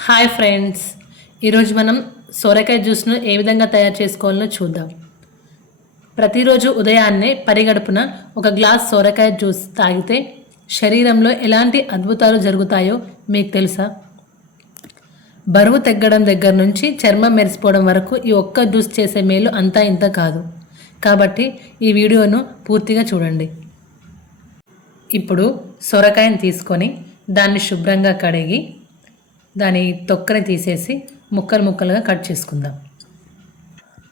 Hi friends, ఈరోజు మనం సొరకాయ జ్యూస్ను ఏ విధంగా తయారు చేసుకోవాలో చూద్దాం. ప్రతిరోజు ఉదయాన్నే పరిగడుపున ఒక గ్లాస్ సొరకాయ జ్యూస్ తాగితే శరీరంలో ఎలాంటి అద్భుతాలు జరుగుతాయో మీకు తెలుసా? బరువు తగ్గడం దగ్గర నుంచి చర్మం మెరిసిపోవడం వరకు ఈ ఒక్క జ్యూస్ చేసే మేలు అంతా ఇంత కాదు. కాబట్టి ఈ వీడియోను పూర్తిగా చూడండి. ఇప్పుడు సొరకాయను తీసుకొని దాన్ని శుభ్రంగా కడిగి దాని తొక్కని తీసేసి ముక్కలు ముక్కలుగా కట్ చేసుకుందాం.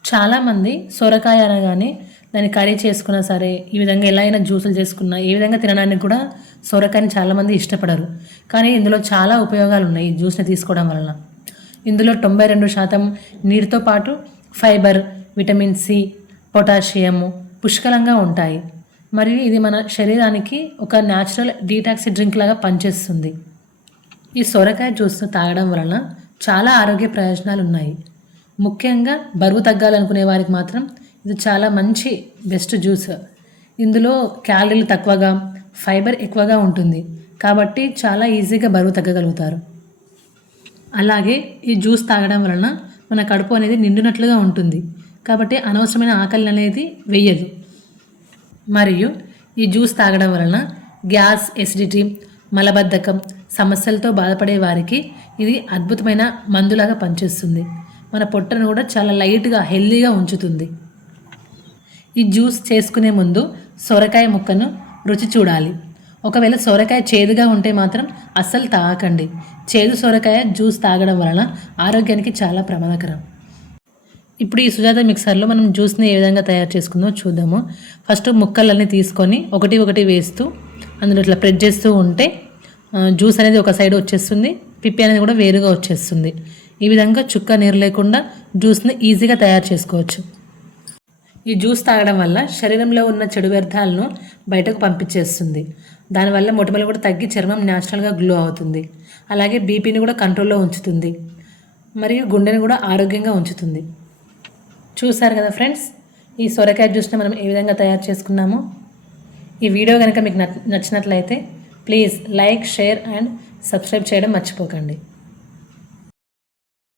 చాలామంది సొరకాయ అనగానే దాన్ని కర్రీ చేసుకున్నా సరే, ఈ విధంగా ఎలా అయినా జ్యూసులు చేసుకున్నా, ఏ విధంగా తినడానికి కూడా సొరకాయని చాలామంది ఇష్టపడరు. కానీ ఇందులో చాలా ఉపయోగాలు ఉన్నాయి ఈ జ్యూస్ని తీసుకోవడం వలన. ఇందులో 92% నీటితో పాటు ఫైబర్, విటమిన్ సి, పొటాషియము పుష్కలంగా ఉంటాయి. మరియు ఇది మన శరీరానికి ఒక న్యాచురల్ డీటాక్సి డ్రింక్ లాగా పనిచేస్తుంది. ఈ సొరకాయ జ్యూస్ను తాగడం వలన చాలా ఆరోగ్య ప్రయోజనాలు ఉన్నాయి. ముఖ్యంగా బరువు తగ్గాలనుకునే వారికి మాత్రం ఇది చాలా మంచి బెస్ట్ జ్యూస్. ఇందులో క్యాలరీలు తక్కువగా, ఫైబర్ ఎక్కువగా ఉంటుంది. కాబట్టి చాలా ఈజీగా బరువు తగ్గగలుగుతారు. అలాగే ఈ జ్యూస్ తాగడం వలన మన కడుపు అనేది నిండినట్లుగా ఉంటుంది. కాబట్టి అనవసరమైన ఆకలి అనేది వెయ్యదు. మరియు ఈ జ్యూస్ తాగడం వలన గ్యాస్, ఎసిడిటీ, మలబద్ధకం సమస్యలతో బాధపడే వారికి ఇది అద్భుతమైన మందులాగా పనిచేస్తుంది. మన పొట్టను కూడా చాలా లైట్గా, హెల్దీగా ఉంచుతుంది. ఈ జ్యూస్ చేసుకునే ముందు సొరకాయ ముక్కను రుచి చూడాలి. ఒకవేళ సొరకాయ చేదుగా ఉంటే మాత్రం అస్సలు తాగకండి. చేదు సొరకాయ జ్యూస్ తాగడం వలన ఆరోగ్యానికి చాలా ప్రమాదకరం. ఇప్పుడు ఈ సుజాత మిక్సర్లో మనం జ్యూస్ని ఏ విధంగా తయారు చేసుకుందామో చూద్దాము. ఫస్ట్ ముక్కలన్నీ తీసుకొని ఒకటి ఒకటి వేస్తూ అందులో ఇట్లా ప్రెస్ చేస్తూ ఉంటే జ్యూస్ అనేది ఒక సైడ్ వచ్చేస్తుంది, పిప్పి అనేది కూడా వేరుగా వచ్చేస్తుంది. ఈ విధంగా చుక్క నీరు లేకుండా జ్యూస్ని ఈజీగా తయారు చేసుకోవచ్చు. ఈ జ్యూస్ తాగడం వల్ల శరీరంలో ఉన్న చెడు వ్యర్థాలను బయటకు పంపించేస్తుంది. దానివల్ల మొటిమలు కూడా తగ్గి చర్మం న్యాచురల్గా గ్లో అవుతుంది. అలాగే బీపీని కూడా కంట్రోల్లో ఉంచుతుంది. మరియు గుండెని కూడా ఆరోగ్యంగా ఉంచుతుంది. చూసారు కదా ఫ్రెండ్స్, ఈ సొరకాయ జ్యూస్ని మనం ఏ విధంగా తయారు చేసుకున్నామో. ఈ వీడియో కనుక మీకు నచ్చినట్లయితే please like, share and subscribe చేయడం మర్చిపోకండి.